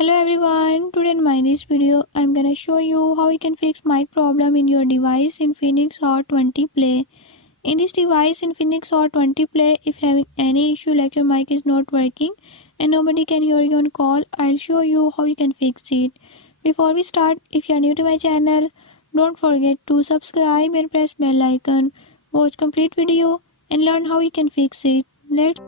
Hello everyone, today in my this video I'm gonna show you how you can fix mic problem in your device Infinix Hot 20 Play. In this device Infinix Hot 20 Play, if having any issue like your mic is not working and nobody can hear you on call, I'll show you how you can fix it. Before we start, if you are new to my channel, don't forget to subscribe and press bell icon. Watch complete video and learn how you can fix it. Let's